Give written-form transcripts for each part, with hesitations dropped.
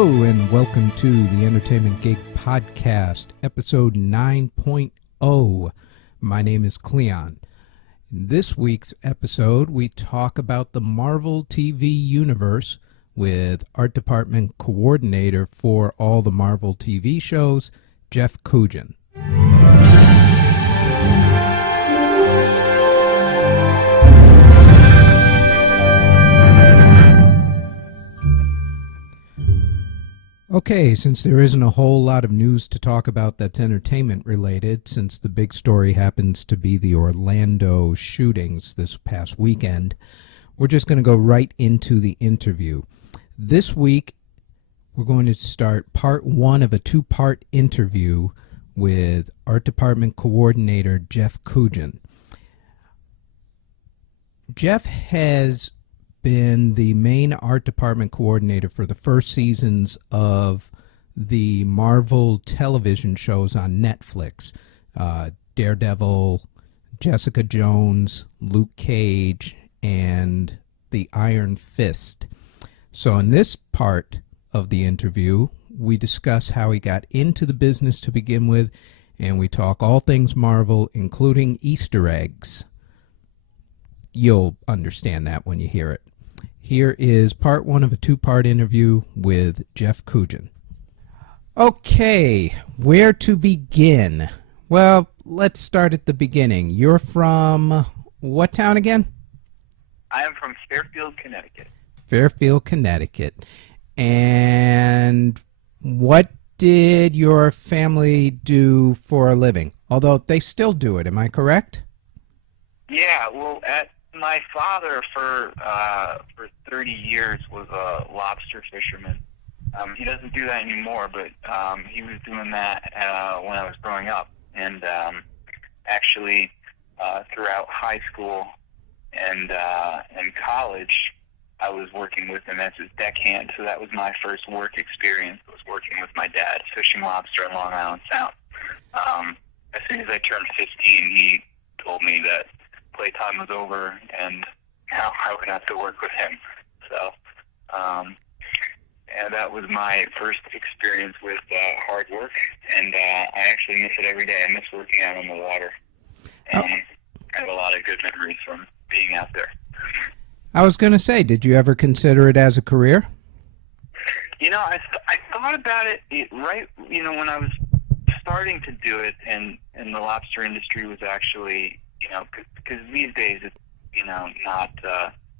Hello and welcome to the Entertainment Gig Podcast, episode 9.0. My name is Cleon. In this week's episode, we talk about the Marvel TV universe with Art Department Coordinator for all the Marvel TV shows, Jeff Kujan. Okay, since there isn't a whole lot of news to talk about that's entertainment related, since the big story happens to be the Orlando shootings this past weekend, we're just going to go right into the interview. This week, we're going to start part one of a two-part interview with Art Department Coordinator Jeff Kujan. Jeff has been the main art department coordinator for the first seasons of the Marvel television shows on Netflix. Daredevil, Jessica Jones, Luke Cage, and the Iron Fist. So in this part of the interview, we discuss how he got into the business to begin with, and we talk all things Marvel, including Easter eggs. You'll understand that when you hear it. Here is part one of a two-part interview with Jeff Kujan. Okay, where to begin? Well, let's start at the beginning. You're from what town again? I am from Fairfield, Connecticut. Fairfield, Connecticut. And what did your family do for a living? Although they still do it, am I correct? Yeah, well, my father for 30 years was a lobster fisherman. He doesn't do that anymore, but he was doing that when I was growing up. And actually, throughout high school and college, I was working with him as his deckhand. So that was my first work experience, was working with my dad, fishing lobster in Long Island Sound. As soon as I turned 15, he told me that playtime was over and now I would have to work with him. So, and that was my first experience with hard work, and I actually miss it every day. I miss working out on the water. And I have a lot of good memories from being out there. I was going to say, did you ever consider it as a career? You know, I thought about it right, when I was starting to do it, and the lobster industry was actually, because these days, it's, not,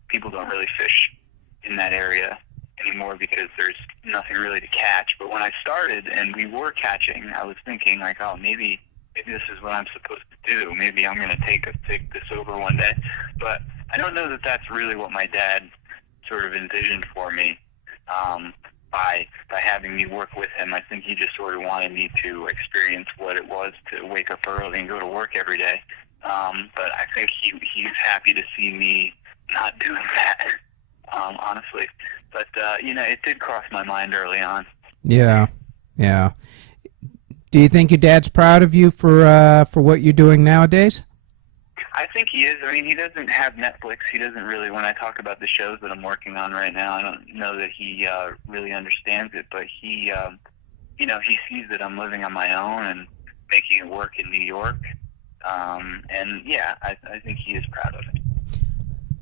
people don't really fish in that area anymore because there's nothing really to catch. But when I started and we were catching, I was thinking like, oh, maybe this is what I'm supposed to do. Maybe I'm going to take this over one day. But I don't know that that's really what my dad sort of envisioned for me by having me work with him. I think he just sort of wanted me to experience what it was to wake up early and go to work every day. But I think he's happy to see me not doing that, honestly. But, it did cross my mind early on. Yeah. Do you think your dad's proud of you for what you're doing nowadays? I think he is. I mean, he doesn't have Netflix. He doesn't really, when I talk about the shows that I'm working on right now, I don't know that he really understands it. But he sees that I'm living on my own and making it work in New York. And yeah, I think he is proud of it.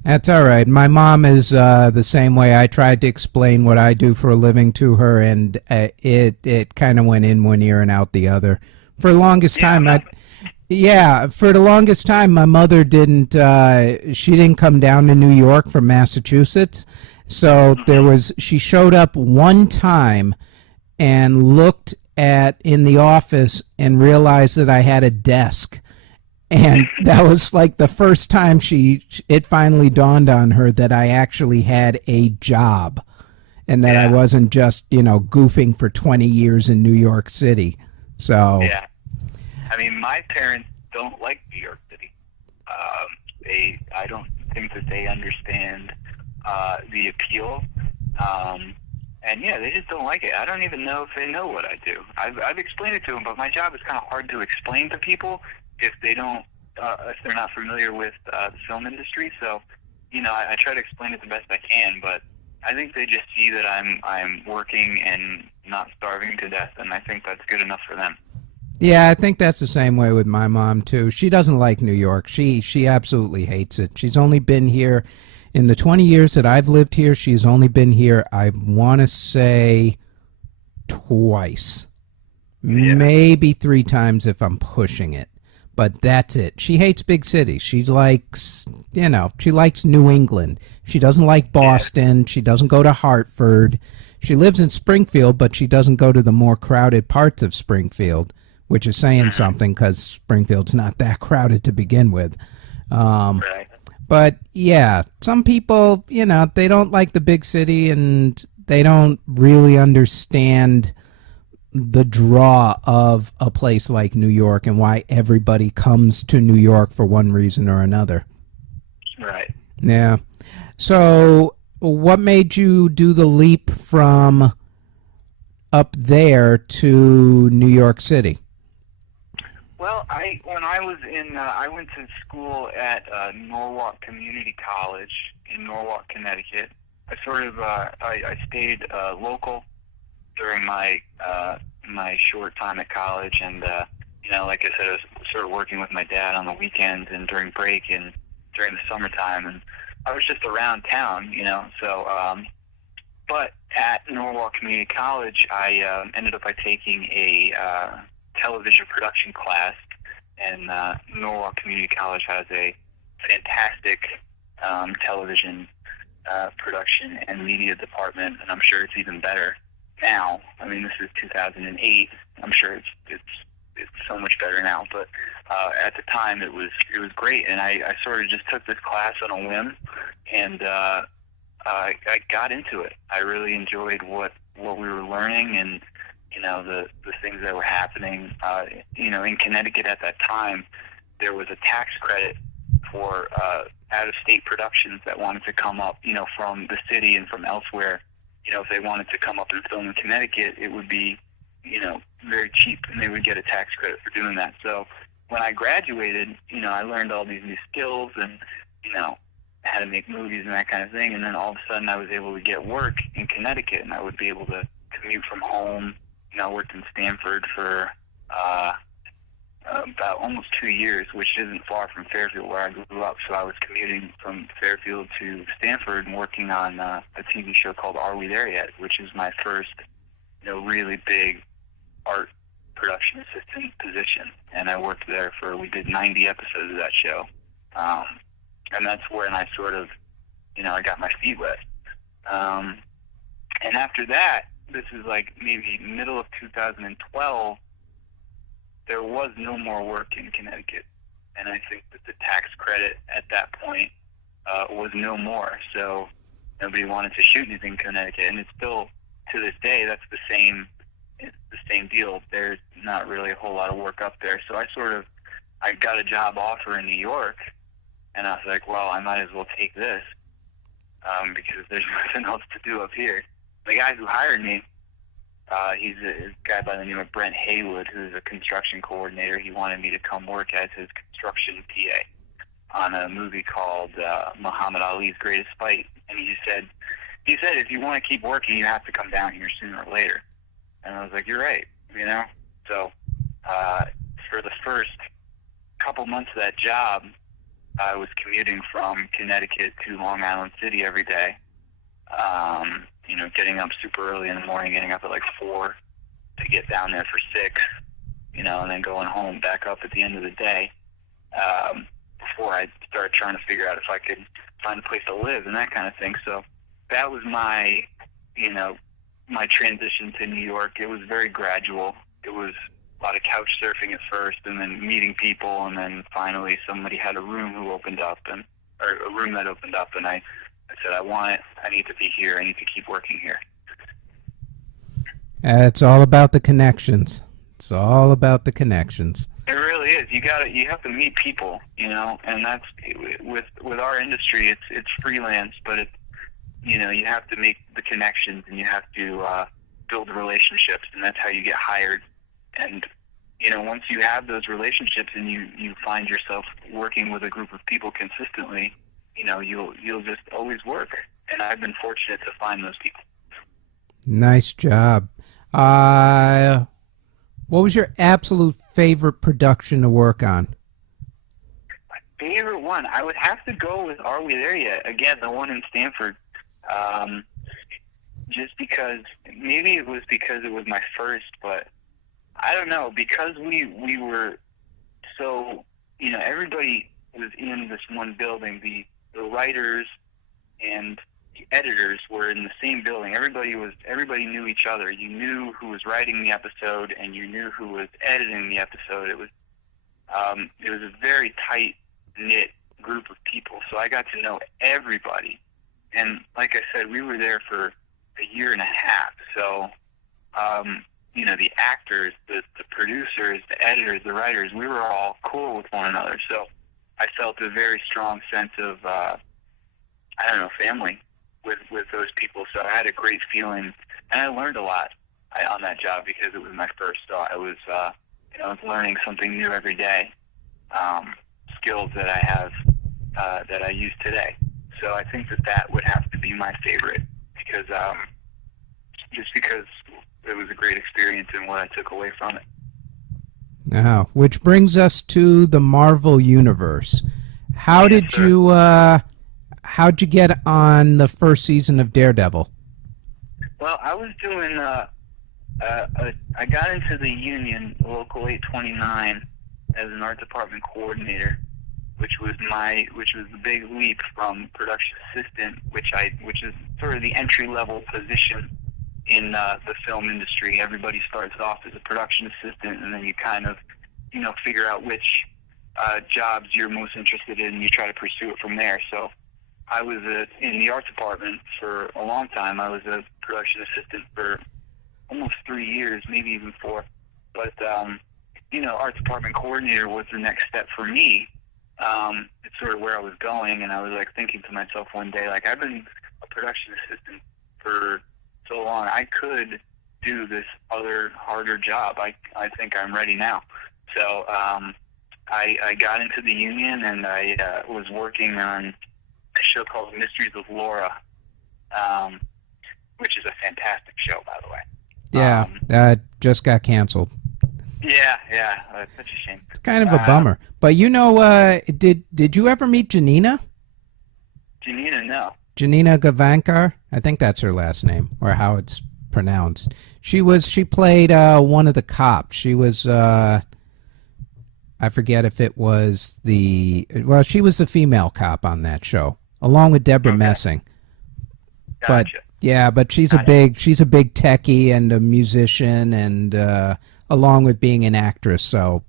That's all right. My mom is the same way. I tried to explain what I do for a living to her, and it kind of went in one ear and out the other. For the longest time, for the longest time, my mother didn't. She didn't come down to New York from Massachusetts, so she showed up one time and looked in the office and realized that I had a desk. And that was like the first time it finally dawned on her that I actually had a job and that I wasn't just, goofing for 20 years in New York City. So, yeah. I mean, my parents don't like New York City. I don't think that they understand the appeal. And yeah, they just don't like it. I don't even know if they know what I do. I've explained it to them, but my job is kind of hard to explain to people if they don't, if they're not familiar with the film industry. So, I try to explain it the best I can, but I think they just see that I'm working and not starving to death, and I think that's good enough for them. Yeah, I think that's the same way with my mom too. She doesn't like New York. She absolutely hates it. She's only been here in the 20 years that I've lived here. She's only been here, I want to say, twice. Yeah. Maybe 3 times if I'm pushing it. But that's it. She hates big cities. She likes, she likes New England. She doesn't like Boston. She doesn't go to Hartford. She lives in Springfield, but she doesn't go to the more crowded parts of Springfield, which is saying something because Springfield's not that crowded to begin with. Right. But yeah, some people, they don't like the big city and they don't really understand the draw of a place like New York and why everybody comes to New York for one reason or another. Right. Yeah. So what made you do the leap from up there to New York City? Well, when I was I went to school at Norwalk Community College in Norwalk, Connecticut. I sort of I stayed local during my short time at college, and like I said, I was sort of working with my dad on the weekends and during break and during the summertime, and I was just around town, So, but at Norwalk Community College, I ended up by taking a television production class, and Norwalk Community College has a fantastic television production and media department, and I'm sure it's even better now. I mean, this is 2008. I'm sure it's so much better now, but at the time it was great, and I sort of just took this class on a whim, and I got into it. I really enjoyed what we were learning, and the things that were happening. In Connecticut at that time, there was a tax credit for out-of-state productions that wanted to come up, from the city and from elsewhere. If they wanted to come up and film in Connecticut, it would be, very cheap, and they would get a tax credit for doing that. So when I graduated, I learned all these new skills and, how to make movies and that kind of thing. And then all of a sudden I was able to get work in Connecticut, and I would be able to commute from home. I worked in Stamford for about almost 2 years, which isn't far from Fairfield where I grew up. So I was commuting from Fairfield to Stamford and working on a TV show called Are We There Yet?, which is my first, really big art production assistant position. And I worked there we did 90 episodes of that show. And that's when I sort of, I got my feet wet. And after that, this is like maybe middle of 2012, there was no more work in Connecticut. And I think that the tax credit at that point was no more. So nobody wanted to shoot anything in Connecticut. And it's still, to this day, it's the same deal. There's not really a whole lot of work up there. So I got a job offer in New York, and I was like, well, I might as well take this because there's nothing else to do up here. The guy who hired me, he's a guy by the name of Brent Haywood, who's a construction coordinator. He wanted me to come work as his construction PA on a movie called Muhammad Ali's Greatest Fight. And he said, if you want to keep working, you have to come down here sooner or later. And I was like, you're right, So for the first couple months of that job, I was commuting from Connecticut to Long Island City every day. Getting up super early in the morning, getting up at like 4 to get down there for 6, and then going home back up at the end of the day before I started trying to figure out if I could find a place to live and that kind of thing. So that was my transition to New York. It was very gradual. It was a lot of couch surfing at first, and then meeting people, and then finally somebody had a room that opened up, and I said, I want it. I need to be here. I need to keep working here. It's all about the connections. It's all about the connections. It really is. You have to meet people, and that's with our industry. It's freelance, but it's you have to make the connections, and you have to build relationships, and that's how you get hired. And once you have those relationships and you find yourself working with a group of people consistently, you'll just always work. and I've been fortunate to find those people. Nice job. What was your absolute favorite production to work on? My favorite one, I would have to go with Are We There Yet? Again, the one in Stanford. Just because, maybe it was because it was my first, but I don't know, because we were so, everybody was in this one building. The writers and the editors were in the same building. Everybody knew each other. You knew who was writing the episode, and you knew who was editing the episode. It was a very tight knit group of people. So I got to know everybody, and like I said, we were there for a year and a half. So the actors, the producers, the editors, the writers, we were all cool with one another. So I felt a very strong sense of family with those people. So I had a great feeling, and I learned a lot on that job because it was my first. So I was learning something new every day, skills that I have that I use today. So I think that would have to be my favorite because it was a great experience and what I took away from it. Now, which brings us to the Marvel Universe. How'd you get on the first season of Daredevil? Well, I was doing. I got into the union, Local 829, as an art department coordinator, which was the big leap from production assistant, which is sort of the entry level position in the film industry. Everybody starts off as a production assistant, and then you kind of, figure out which jobs you're most interested in, and you try to pursue it from there. So I was in the art department for a long time. I was a production assistant for almost 3 years, maybe even 4. But, art department coordinator was the next step for me. It's sort of where I was going, and I was thinking to myself one day, I've been a production assistant for so long, I could do this other harder job. I think I'm ready now. So I got into the union, and I was working on a show called Mysteries of Laura, which is a fantastic show, by the way. Yeah, just got canceled. Yeah, that's such a shame. It's kind of a bummer. But did you ever meet Janina? Janina, no. Janina Gavankar, I think that's her last name, or how it's pronounced. She played one of the cops. She was, I forget if it was she was the female cop on that show, along with Deborah Messing. Gotcha. But she's a big techie and a musician, and along with being an actress. So,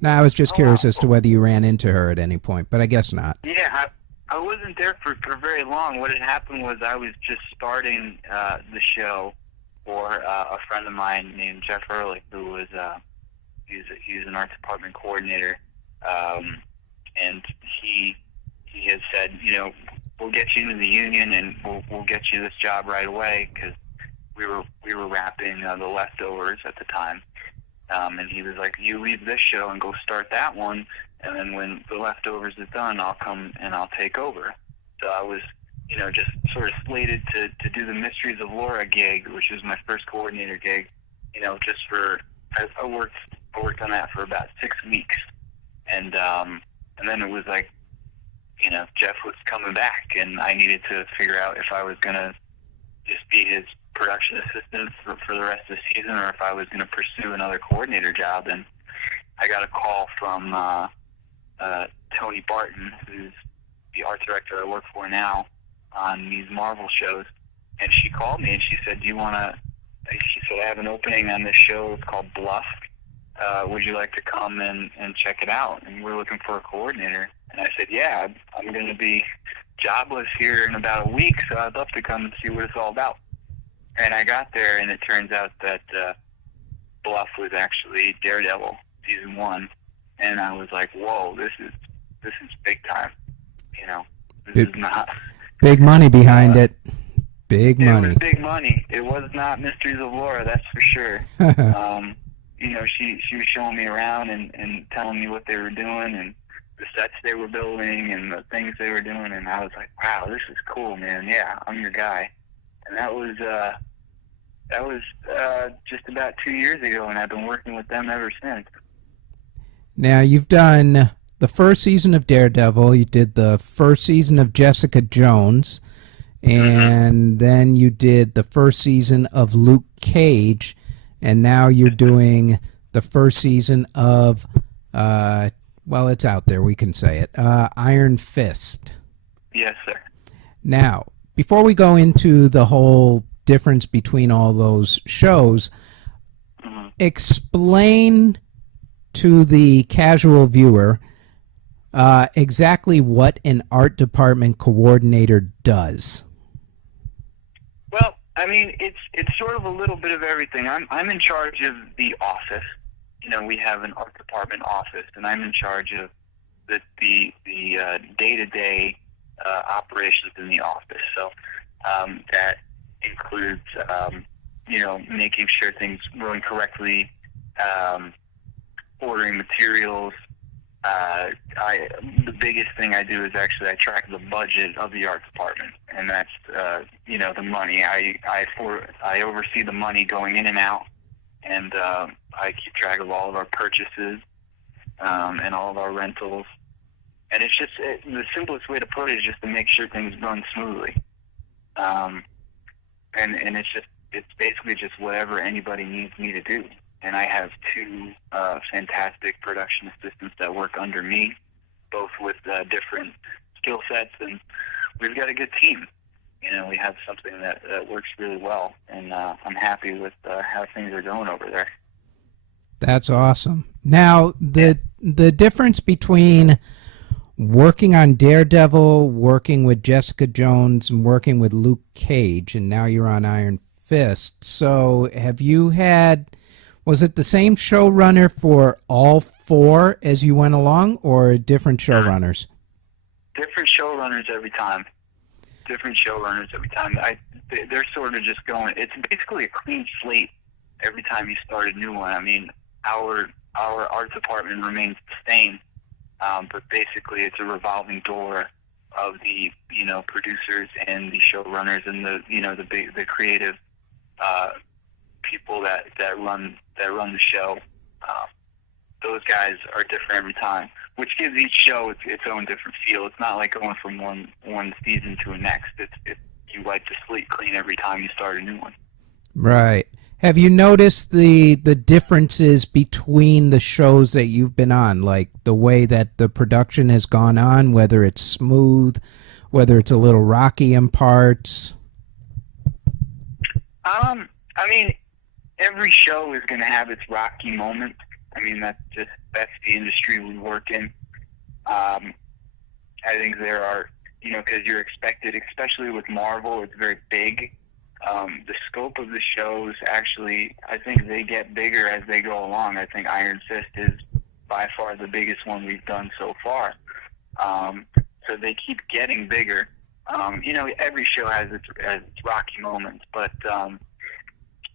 now I was just curious as to whether you ran into her at any point, but I guess not. Yeah, I wasn't there for very long. What had happened was I was just starting the show for a friend of mine named Jeff Kujan, who was he's an art department coordinator, and he had said, we'll get you into the union and we'll get you this job right away, because we were wrapping the leftovers at the time, and he was like, you leave this show and go start that one. And then when the leftovers is done, I'll come and I'll take over. So I was, just sort of slated to do the Mysteries of Laura gig, which was my first coordinator gig. I worked on that for about 6 weeks, and then it was Jeff was coming back, and I needed to figure out if I was gonna just be his production assistant for the rest of the season, or if I was gonna pursue another coordinator job. And I got a call from Tony Barton, who's the art director I work for now on these Marvel shows, and she called me and she said, she said, I have an opening on this show. It's called Bluff. Would you like to come and check it out? And we're looking for a coordinator. And I said, yeah, I'm going to be jobless here in about a week, so I'd love to come and see what it's all about. And I got there, and it turns out that Bluff was actually Daredevil season 1. And I was like, whoa, this is big time. This is not big money behind it. Big money. It was big money. It was not Mysteries of Laura, that's for sure. She was showing me around and telling me what they were doing, and the sets they were building and the things they were doing, and I was like, wow, this is cool, man. Yeah, I'm your guy. And that was just about 2 years ago, and I've been working with them ever since. Now, you've done the first season of Daredevil, you did the first season of Jessica Jones, and then you did the first season of Luke Cage, and now you're doing the first season of, well, it's out there, we can say it, Iron Fist. Yes, sir. Now, before we go into the whole difference between all those shows, explain to the casual viewer exactly what an art department coordinator does. Well, I mean, it's sort of a little bit of everything. I'm in charge of the office. You know, we have an art department office, and I'm in charge of the day-to-day operations in the office. So that includes, you know, making sure things run correctly, ordering materials. The biggest thing I do is actually I track the budget of the art department, and that's you know, the money. I oversee the money going in and out, and I keep track of all of our purchases and all of our rentals. And it's just the simplest way to put it is just to make sure things run smoothly. And it's basically just whatever anybody needs me to do. And I have two fantastic production assistants that work under me, both with different skill sets, and we've got a good team. You know, we have something that works really well, and I'm happy with how things are going over there. That's awesome. Now, the difference between working on Daredevil, working with Jessica Jones, and working with Luke Cage, and now you're on Iron Fist. So have you had... Was it the same showrunner for all four as you went along, or different showrunners? Different showrunners every time. Different showrunners every time. They're sort of just going. It's basically a clean slate every time you start a new one. I mean, our art department remains the same, but basically it's a revolving door of the, you know, producers and the showrunners and the, you know, the creative people that run the show. Those guys are different every time, which gives each show its own different feel. It's not like going from one season to the next. You wipe the slate clean every time you start a new one. Right. Have you noticed the differences between the shows that you've been on, like the way that the production has gone on, whether it's smooth, whether it's a little rocky in parts? I mean, every show is going to have its rocky moments. I mean, that's the industry we work in. I think there are, you know, because you're expected, especially with Marvel, it's very big. The scope of the shows, actually, I think they get bigger as they go along. I think Iron Fist is by far the biggest one we've done so far. So they keep getting bigger. You know, every show has its rocky moments, but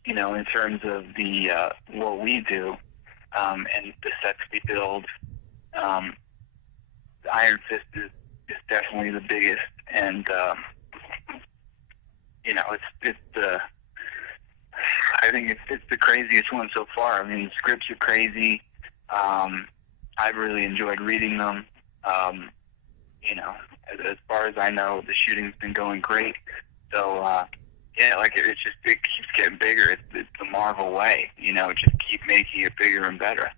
you know, in terms of the what we do and the sets we build, Iron Fist is definitely the biggest, and you know, it's the I think it's the craziest one so far. I mean, the scripts are crazy. I've really enjoyed reading them. You know, as far as I know, the shooting's been going great. So yeah, like it keeps getting bigger. It's the Marvel way, you know, just keep making it bigger and better.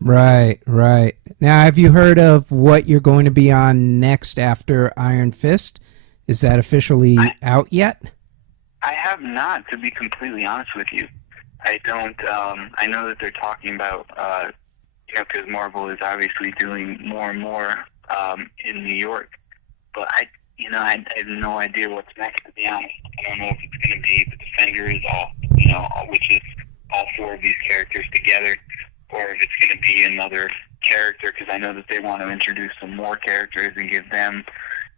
Right, right. Now, have you heard of what you're going to be on next after Iron Fist? Is that officially out yet? I have not, to be completely honest with you. I don't. I know that they're talking about, you know, because Marvel is obviously doing more and more in New York, but I have no idea what's next, to be honest. I don't know if it's going to be the Defenders, which is all four of these characters together, or if it's going to be another character, because I know that they want to introduce some more characters and give them,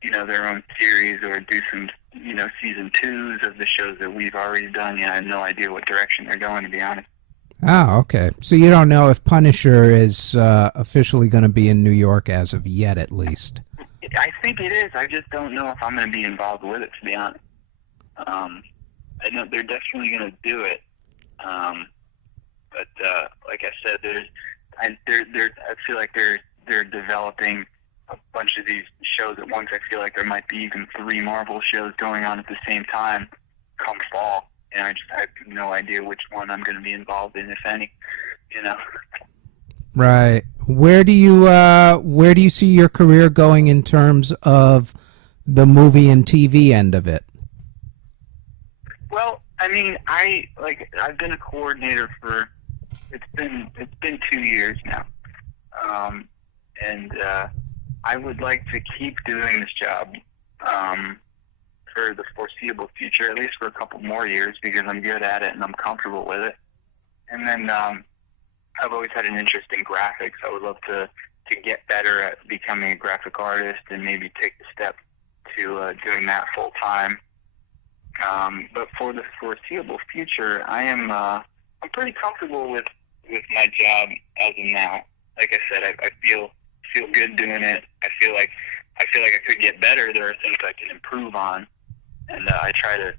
you know, their own series, or do some, you know, season 2s of the shows that we've already done. Yeah, I have no idea what direction they're going, to be honest. Oh, okay. So you don't know if Punisher is officially going to be in New York as of yet, at least. I think it is. I just don't know if I'm going to be involved with it, to be honest. I know they're definitely going to do it, but like I said, I feel like they're developing a bunch of these shows at once. I feel like there might be even 3 Marvel shows going on at the same time come fall, and I have no idea which one I'm going to be involved in, if any. You know. Right. Where do you see your career going in terms of the movie and TV end of it? Well, I mean, I've been a coordinator for it's been 2 years now, and I would like to keep doing this job for the foreseeable future, at least for a couple more years, because I'm good at it and I'm comfortable with it. And then I've always had an interest in graphics. I would love to get better at becoming a graphic artist and maybe take the step to doing that full time. But for the foreseeable future, I'm pretty comfortable with my job as of now. Like I said, I feel good doing it. I feel like I could get better. There are things I can improve on, and I try to,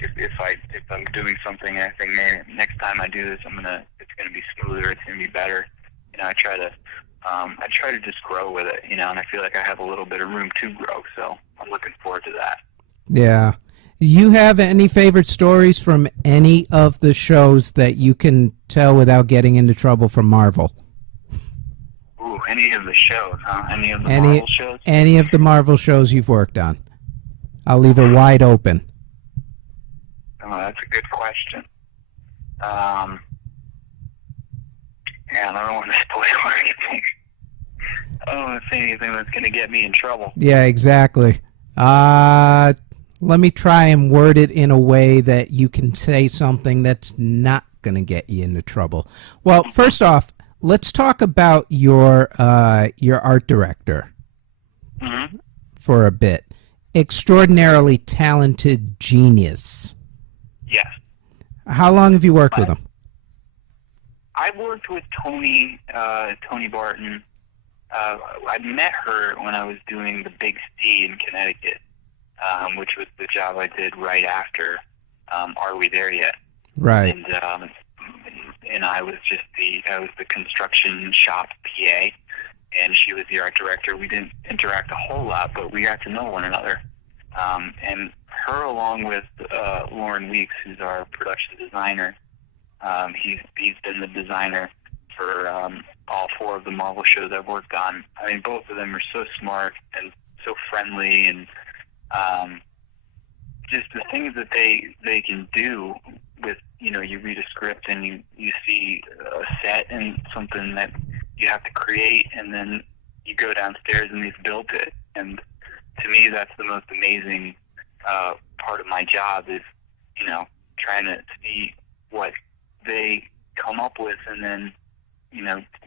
if I'm doing something, I think next time I do this, it's gonna be smoother. It's gonna be better. I try to just grow with it. And I feel like I have a little bit of room to grow. So I'm looking forward to that. Yeah. You have any favorite stories from any of the shows that you can tell without getting into trouble from Marvel? Ooh, any of the shows, huh? Any of the Marvel shows? Any of the Marvel shows you've worked on. I'll leave it wide open. Oh, that's a good question. Man, I don't want to spoil anything. I don't want to say anything that's going to get me in trouble. Yeah, exactly. Let me try and word it in a way that you can say something that's not going to get you into trouble. Well, first off, let's talk about your art director for a bit. Extraordinarily talented genius. Yes. How long have you worked with him? I've worked with Tony Barton. I met her when I was doing the Big C in Connecticut, which was the job I did right after Are We There Yet? Right. And I was the construction shop PA, and she was the art director. We didn't interact a whole lot, but we got to know one another. And her, along with Lauren Weeks, who's our production designer, he's been the designer for all 4 of the Marvel shows I've worked on. I mean, both of them are so smart and so friendly, and just the things that they can do with, you read a script and you see a set and something that you have to create, and then you go downstairs and they've built it. And to me, that's the most amazing part of my job is, trying to see what they come up with, and then,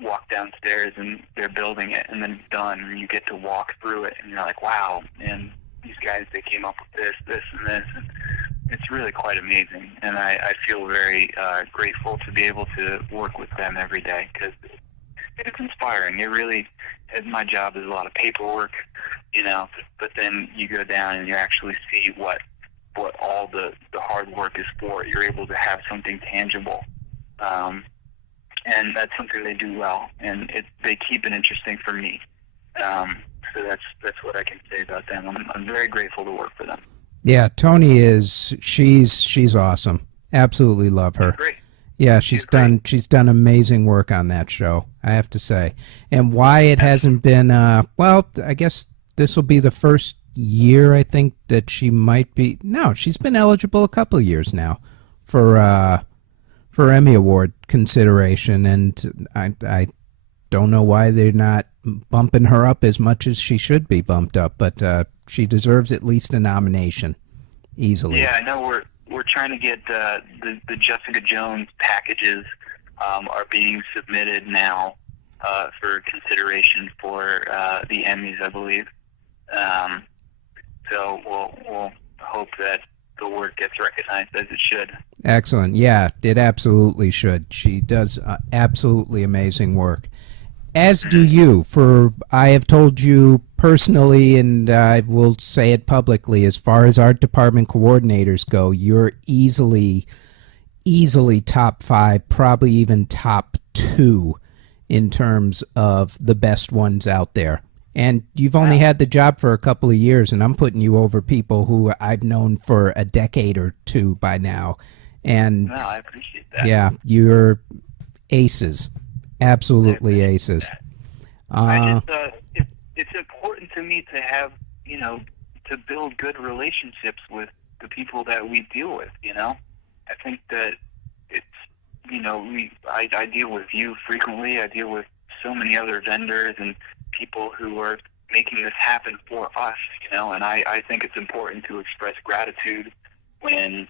walk downstairs and they're building it, and then it's done, and you get to walk through it, and you're like, wow, and these guys, they came up with this, and this, and it's really quite amazing. And I feel very grateful to be able to work with them every day, because it's inspiring. It really, my job is a lot of paperwork, but then you go down and you actually see what all the hard work is for. You're able to have something tangible. And that's something they do well, and they keep it interesting for me. So that's what I can say about them. I'm very grateful to work for them. Yeah, Tony she's awesome. Absolutely love her. Great. Yeah, she's done amazing work on that show, I have to say. And why it hasn't been well, I guess this will be the first year, I think, that she might be. No, she's been eligible a couple of years now for Emmy Award consideration, and I don't know why they're not bumping her up as much as she should be bumped up, but she deserves at least a nomination easily. Yeah, I know we're trying to get the Jessica Jones packages are being submitted now for consideration for the Emmys, I believe. So we'll hope that the work gets recognized as it should. Excellent. Yeah, it absolutely should. She does absolutely amazing work. As do you. For I have told you personally, and I will say it publicly, as far as art department coordinators go, you're easily top 5, probably even top 2 in terms of the best ones out there. And you've only had the job for a couple of years, and I'm putting you over people who I've known for a decade or 2 by now. And No, I appreciate that. yeah, you're aces. Absolutely aces. It's important to me to have, to build good relationships with the people that we deal with, I think that it's, I deal with you frequently. I deal with so many other vendors and people who are making this happen for us, and I think it's important to express gratitude when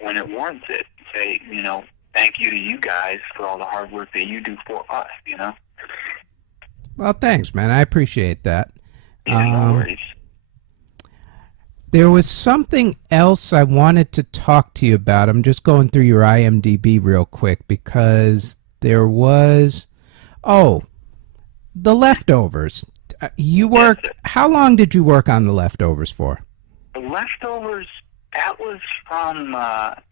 it warrants it. Say, thank you to you guys for all the hard work that you do for us, Well, thanks, man. I appreciate that. Yeah, no worries. There was something else I wanted to talk to you about. I'm just going through your IMDb real quick because there was... Oh, The Leftovers. You worked... How long did you work on The Leftovers for? The Leftovers, that was from...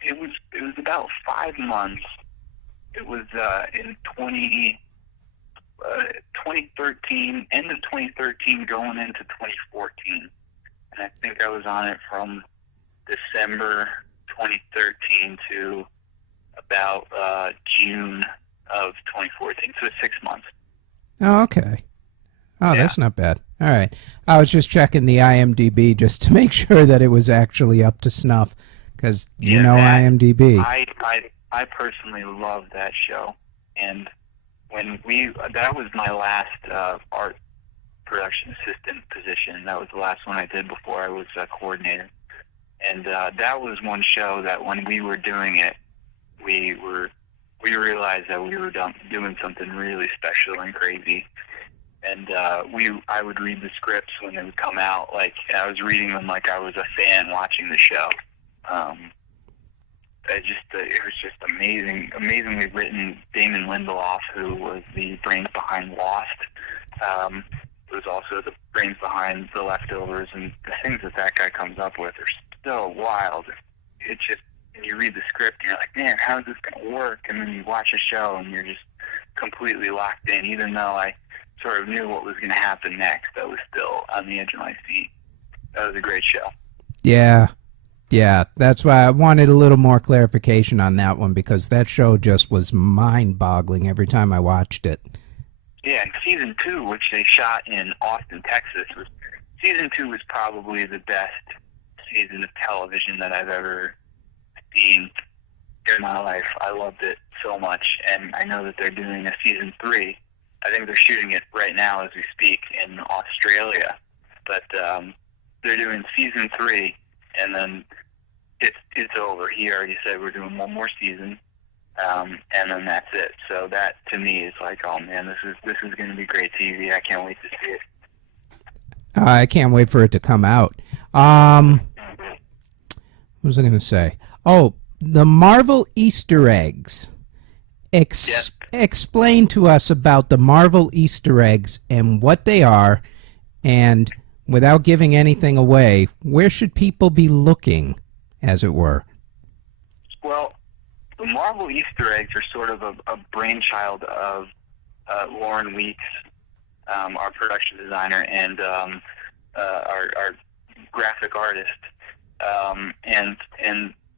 it was about 5 months. It was in 2013, end of 2013, going into 2014. And I think I was on it from December 2013 to about June of 2014. So it's 6 months. Oh, okay. Oh, yeah. That's not bad. All right. I was just checking the IMDb just to make sure that it was actually up to snuff, because IMDb. I personally love that show, and that was my last art production assistant position. That was the last one I did before I was a coordinator. And that was one show that when we were doing it, we realized that we were doing something really special and crazy. And I would read the scripts when they would come out, like I was reading them like I was a fan watching the show. It was just amazingly written. Damon Lindelof, who was the brains behind Lost, was also the brains behind The Leftovers, and the things that guy comes up with are so wild. It's just, when you read the script, you're like, man, how is this going to work? And then you watch a show, and you're just completely locked in. Even though I sort of knew what was going to happen next, I was still on the edge of my seat. That was a great show. Yeah, that's why I wanted a little more clarification on that one, because that show just was mind-boggling every time I watched it. Yeah, and season 2, which they shot in Austin, Texas, season 2 was probably the best season of television that I've ever seen in my life. I loved it so much, and I know that they're doing a season 3. I think they're shooting it right now as we speak in Australia, but they're doing season 3, and then it's over. He already said we're doing one more season. And then that's it. So that, to me, is like, oh man, this is going to be great TV. I can't wait to see it. I can't wait for it to come out. What was I going to say? Oh, the Marvel Easter eggs. Explain to us about the Marvel Easter eggs and what they are, and without giving anything away, where should people be looking, as it were? Well, the Marvel Easter eggs are sort of a brainchild of Lauren Weeks, our production designer, and our graphic artist, and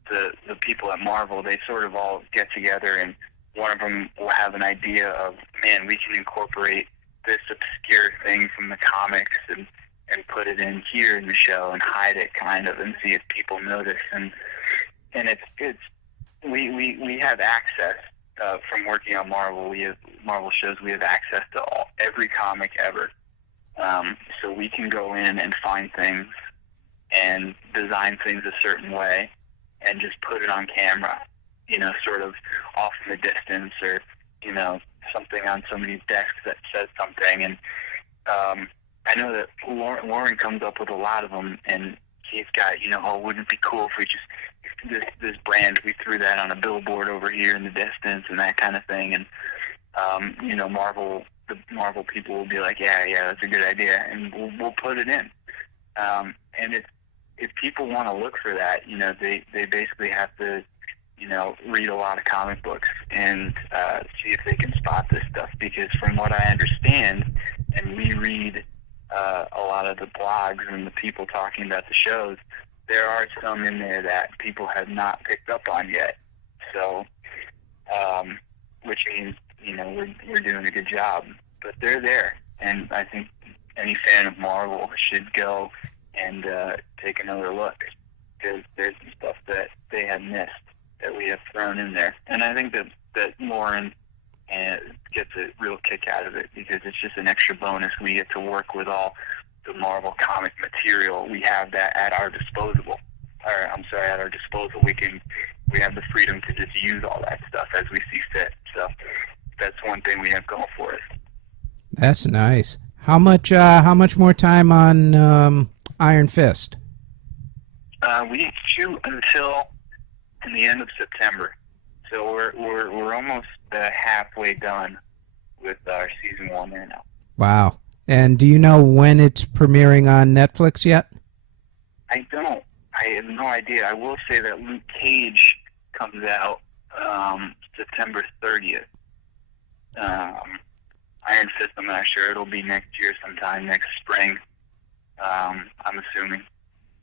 the people at Marvel. They sort of all get together, and one of them will have an idea of, man, we can incorporate this obscure thing from the comics and put it in here in the show and hide it kind of and see if people notice. And it's we have access from working on Marvel. Marvel shows. We have access to every comic ever, so we can go in and find things and design things a certain way and just put it on camera. Sort of off in the distance, or something on somebody's desk that says something. And I know that Lauren comes up with a lot of them, and he's got, oh, wouldn't it be cool if we just this brand, we threw that on a billboard over here in the distance and that kind of thing. And the Marvel people will be like, yeah, that's a good idea, and we'll put it in. And if people want to look for that, they basically have to, read a lot of comic books and see if they can spot this stuff. Because from what I understand, and we read a lot of the blogs and the people talking about the shows, there are some in there that people have not picked up on yet. So, which means, we're doing a good job. But they're there, and I think any fan of Marvel should go and take another look, because there's some stuff that they have missed that we have thrown in there. And I think that Lauren gets a real kick out of it, because it's just an extra bonus. We get to work with all the Marvel comic material. We have that at our disposal. At our disposal. We have the freedom to just use all that stuff as we see fit. So that's one thing we have going for us. That's nice. How much more time on Iron Fist? We shoot until the end of September, so we're almost halfway done with our season 1 there now. Wow! And do you know when it's premiering on Netflix yet? I don't. I have no idea. I will say that Luke Cage comes out September 30th. Iron Fist, I'm not sure. It'll be next year sometime, next spring. I'm assuming.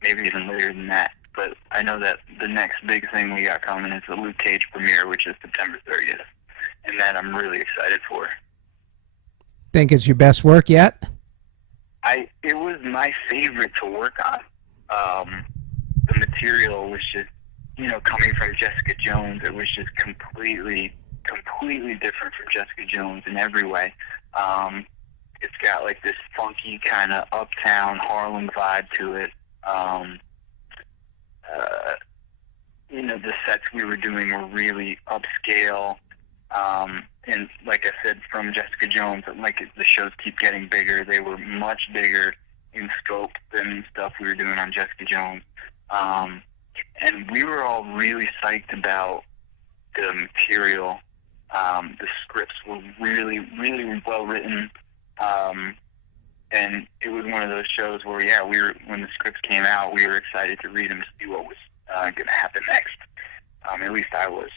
Maybe even later than that. But I know that the next big thing we got coming is the Luke Cage premiere, which is September 30th. And that I'm really excited for. Think it's your best work yet? It was my favorite to work on. The material was just, coming from Jessica Jones, it was just completely different from Jessica Jones in every way. It's got like this funky kind of uptown Harlem vibe to it. The sets we were doing were really upscale. And like I said, from Jessica Jones, like the shows keep getting bigger. They were much bigger in scope than stuff we were doing on Jessica Jones. And we were all really psyched about the material. The scripts were really, really well written. And it was one of those shows where, when the scripts came out, we were excited to read them to see what was going to happen next. At least I was.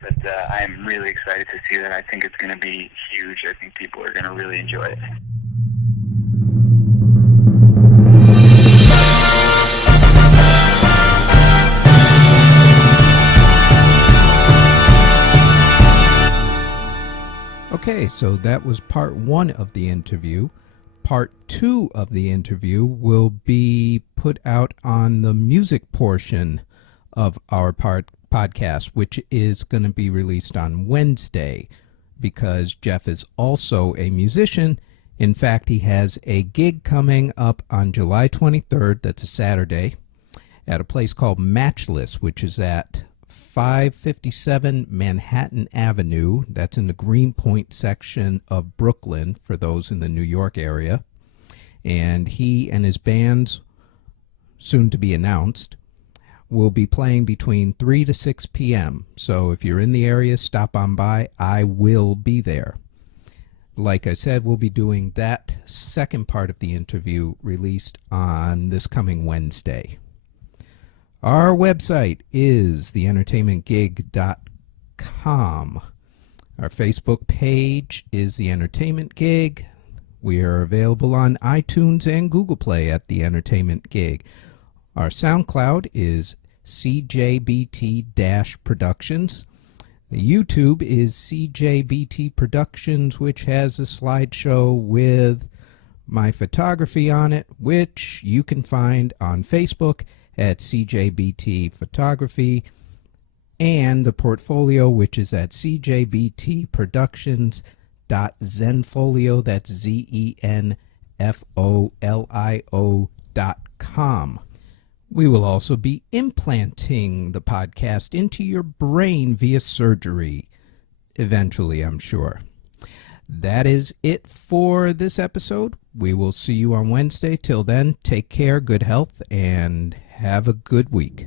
But I am really excited to see that. I think it's going to be huge. I think people are going to really enjoy it. Okay, so that was part 1 of the interview. Part 2 of the interview will be put out on the music portion of our podcast, which is going to be released on Wednesday, because Jeff is also a musician. In fact, he has a gig coming up on July 23rd, that's a Saturday, at a place called Matchless, which is at 557 Manhattan Avenue. That's in the Greenpoint section of Brooklyn, for those in the New York area. And he and his bands, soon to be announced, will be playing between 3 to 6 p.m. So if you're in the area, stop on by. I will be there. Like I said, we'll be doing that second part of the interview released on this coming Wednesday. Our website is theentertainmentgig.com. Our Facebook page is The Entertainment Gig. We are available on iTunes and Google Play at The Entertainment Gig. Our SoundCloud is CJBT-Productions. The YouTube is CJBT Productions, which has a slideshow with my photography on it, which you can find on Facebook at CJBT Photography, and the portfolio, which is at cjbtproductions.zenfolio, that's ZENFOLIO.com. We will also be implanting the podcast into your brain via surgery, eventually, I'm sure. That is it for this episode. We will see you on Wednesday. Till then, take care, good health, and have a good week.